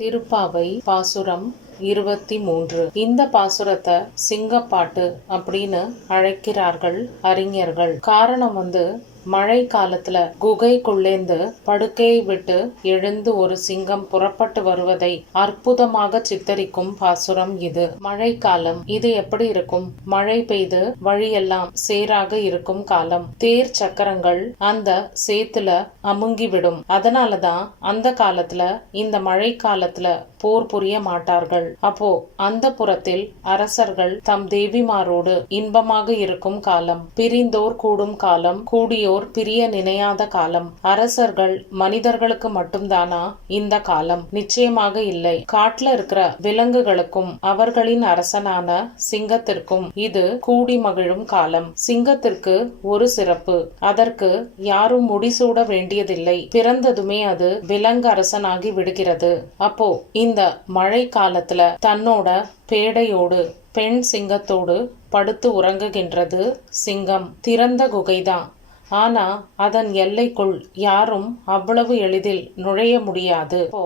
திருப்பாவை பாசுரம் 23. இந்த பாசுரத்தை சிங்கப்பாட்டு அப்படின்னு அழைக்கிறார்கள் அறிஞர்கள். காரணம் மழை காலத்துல குகைக்குள்ளேந்து படுக்கையை விட்டு எழுந்து ஒரு சிங்கம் புறப்பட்டு வருவதை அற்புதமாக சித்தரிக்கும் பாசுரம் இது. மழை காலம் இது எப்படி இருக்கும்? மழை பெய்து வழியெல்லாம் சேராக இருக்கும் காலம். தேர் சக்கரங்கள் அந்த சேத்துல அமுங்கிவிடும். அதனாலதான் அந்த காலத்துல, இந்த மழை காலத்துல போர் புரிய மாட்டார்கள். அப்போ அந்த புறத்தில் அரசர்கள் தம் தேவிமாரோடு இன்பமாக இருக்கும் காலம். பிரிந்தோர் கூடும் காலம், கூடியோர் பிரிய நினையாத காலம். அரசர்கள் மனிதர்களுக்கு மட்டும்தானா இந்த காலம்? நிச்சயமாக இல்லை. காட்டுல இருக்கிற விலங்குகளுக்கும் அவர்களின் அரசனான சிங்கத்திற்கும் இது கூடி மகிழும் காலம். சிங்கத்திற்கு ஒரு சிறப்பு, அதற்கு யாரும் முடிசூட வேண்டியதில்லை. பிறந்ததுமே அது விலங்கு அரசனாகி விடுகிறது. அப்போ இந்த மழை காலத்துல தன்னோட பேடையோடு பெண் சிங்கத்தோடு படுத்து உறங்குகின்றது சிங்கம். திறந்த குகைதான், ஆனா அதன் எல்லைக்குள் யாரும் அவ்வளவு எளிதில் நுழைய முடியாது. இப்போ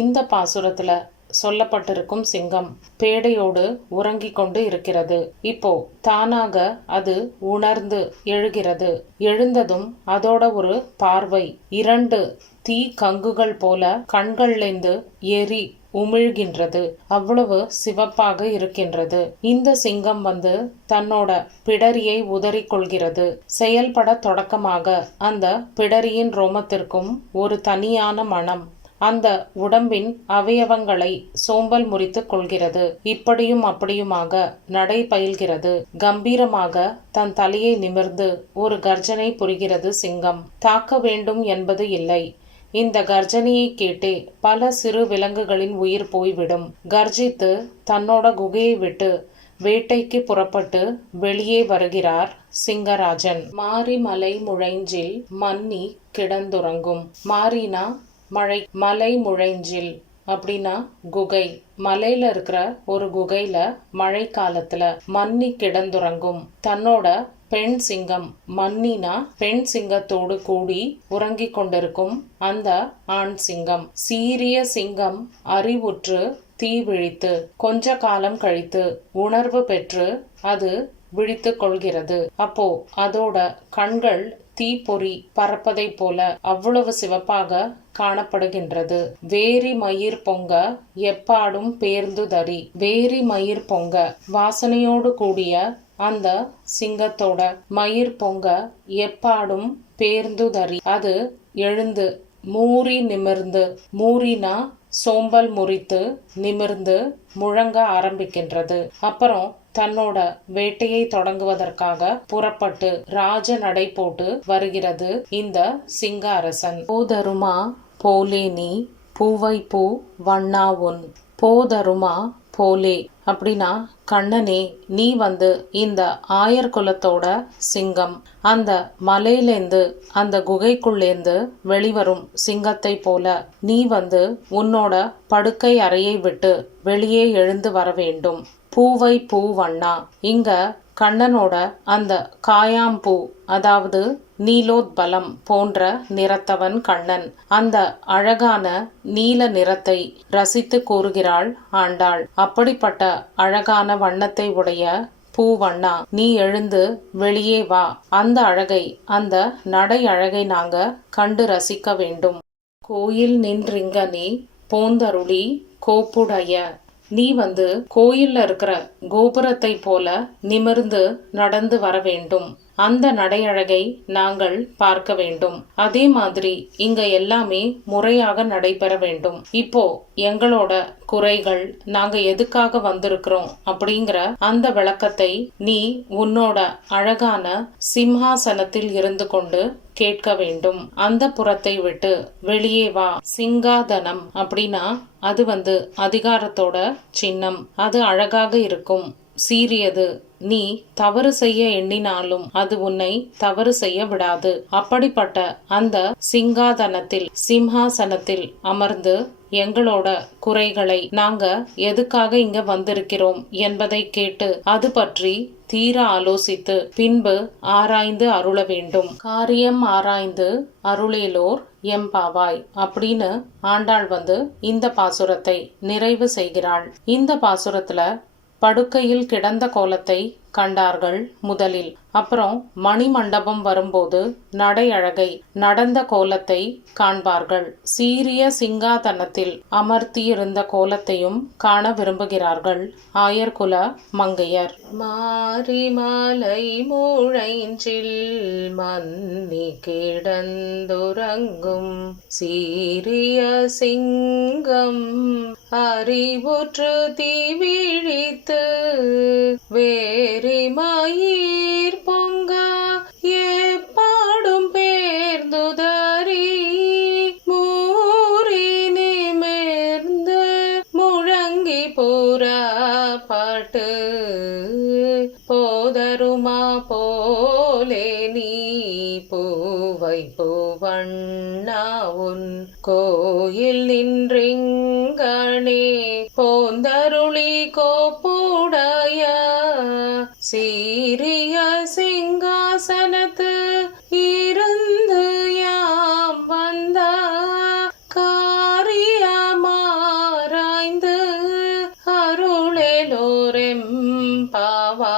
இந்த பாசுரத்துல சொல்லப்பட்டிருக்கும் சிங்கம் பேடையோடு உறங்கிக் கொண்டு இருக்கிறது. இப்போ தானாக அது உணர்ந்து எழுகிறது. எழுந்ததும் அதோட ஒரு பார்வை இரண்டு தீ கங்குகள் போல கண்கள்லேந்து எரி உமிழ்கின்றது. அவ்வளவு சிவப்பாக இருக்கின்றது. இந்த சிங்கம் தன்னோட பிடரியை உதறிக்கொள்கிறது. செயல்பட தொடக்கமாக அந்த பிடரியின் ரோமத்திற்கும் ஒரு தனியான மனம் அந்த உடம்பின் அவயவங்களை சோம்பல் முறித்து கொள்கிறது. இப்படியும் அப்படியுமாக நடை பயில்கிறது. கம்பீரமாக தன் தலையை நிமிர்ந்து ஒரு கர்ஜனை புரிகிறது சிங்கம். தாக்க வேண்டும் என்பது இல்லை. இந்த கர்ஜனையை கேட்டே பல சிறு விலங்குகளின் உயிர் போய்விடும். கர்ஜித்து தன்னோட குகையை விட்டு வேட்டைக்கு புறப்பட்டு வெளியே வருகிறார் சிங்கராஜன். மாரி மலை முழைஞ்சில் மன்னி கிடந்துறங்கும். மாரினா மழை, மலை முழைஞ்சில் அப்படின்னா குகை. மலையில இருக்கிற ஒரு குகையில மழை காலத்துல மன்னி கிடந்துறங்கும் தன்னோட பெண் சிங்கம். மன்னினா பெண் சிங்கத்தோடு கூடி உறங்கிக் கொண்டிருக்கும் அந்த ஆண் சிங்கம். சீரிய சிங்கம் அறிவுற்று தீ விழித்து கொஞ்ச காலம் கழித்து உணர்வு பெற்று அது விழித்து கொள்கிறது. அப்போ அதோட கண்கள் தீப்பொறி பறப்பதை போல அவ்வளவு சிவப்பாக காணப்படுகின்றது. வேரி மயிர் பொங்க எப்பாடும் பேர்ந்துதறி. வேரி மயிர் பொங்க வாசனையோடு கூடிய அந்த சிங்கத்தோட மயிர் பொங்க எப்பாடும் பேர்ந்துதறி. அது எழுந்து மூறி நிமிர்ந்து, மூறினா சோம்பல் முறித்து நிமிர்ந்து முழங்க ஆரம்பிக்கின்றது. அப்புறம் தன்னோட வேட்டையை தொடங்குவதற்காக புறப்பட்டு ராஜ நடை போட்டு வருகிறது இந்த சிங்க அரசன். போதருமா போலே நீ பூவை பூ வண்ணா உன். போதருமா போலே அப்படின்னா கண்ணனே, நீ இந்த ஆயர் குலத்தோட சிங்கம். அந்த மலையிலேந்து அந்த குகைக்குள்ளேந்து வெளிவரும் சிங்கத்தை போல நீ உன்னோட படுக்கை அறையை விட்டு வெளியே எழுந்து வர வேண்டும். பூவை பூ வண்ணா, இங்க கண்ணனோட அந்த காயாம்பூ, அதாவது நீலோத்பலம் போன்ற நிறத்தவன் கண்ணன். அந்த அழகான நீல நிறத்தை ரசித்து கூறுகிறாள் ஆண்டாள். அப்படிப்பட்ட அழகான வண்ணத்தை உடைய பூவண்ணா, நீ எழுந்து வெளியே வா. அந்த அழகை, அந்த நடை அழகை நாங்க கண்டு ரசிக்க வேண்டும். கோயில் நின்றிங்க நீ போந்தருளி கோப்புடைய. நீ கோயில்ல இருக்கிற கோபுரத்தை போல நிமிர்ந்து நடந்து வர வேண்டும். அந்த நடையழகை நாங்கள் பார்க்க வேண்டும். அதே மாதிரி இங்க எல்லாமே முறையாக நடைபெற வேண்டும். இப்போ எங்களோட குறைகள், நாங்க எதுக்காக வந்திருக்கிறோம் அப்படிங்கிற அந்த விளக்கத்தை நீ உன்னோட அழகான சிம்ஹாசனத்தில் இருந்து கொண்டு கேட்க வேண்டும். அந்த புறத்தை விட்டு வெளியே வா. சிங்காதனம் அப்படின்னா அது அதிகாரத்தோட சின்னம். அது அழகாக இருக்கும். சீரியது. நீ தவறு செய்ய எண்ணினாலும் அது உன்னை தவறு செய்ய விடாது. அப்படிப்பட்ட அந்த சிம்ஹாசனத்தில் அமர்ந்து எங்களோட குறைகளை, நாங்க எதுக்காக இங்க வந்திருக்கிறோம் என்பதை கேட்டு அது பற்றி தீர ஆலோசித்து பின்பு ஆராய்ந்து அருள வேண்டும். காரியம் ஆராய்ந்து அருளேலோர் எம்பாவாய் அப்படின்னு ஆண்டாள் இந்த பாசுரத்தை நிறைவு செய்கிறாள். இந்த பாசுரத்துல படுக்கையில் கிடந்த கோலத்தை கண்டார்கள் முதலில். அப்புறம் மணிமண்டபம் வரும்போது நடை அழகை, நடந்த கோலத்தை காண்பார்கள். சீரிய சிங்காதனத்தில் அமர்த்தியிருந்த கோலத்தையும் காண விரும்புகிறார்கள் ஆயர்குல மங்கையர். மாரி மாலை மூழைஞ்சில் மன்னி கிடந்துறங்கும் சீரிய சிங்கம் அறிவுற்று தீவிழித்து வேரிமயிர் பொங்க ஏப்பாடும் பேர்ந்துதறி மூறி நிமிர்ந்து முழங்கி புறப்பட்டு போதருமா போலே நீ பூவை பூவண்ணா உன் கோயில் நின்றிங்கனே போந்தருளி கோப்புடைய சீரிய சிங்காசனத்து இருந்து யாம் வந்த காரியமாராய்ந்து அருளேலோரெம் பாவா.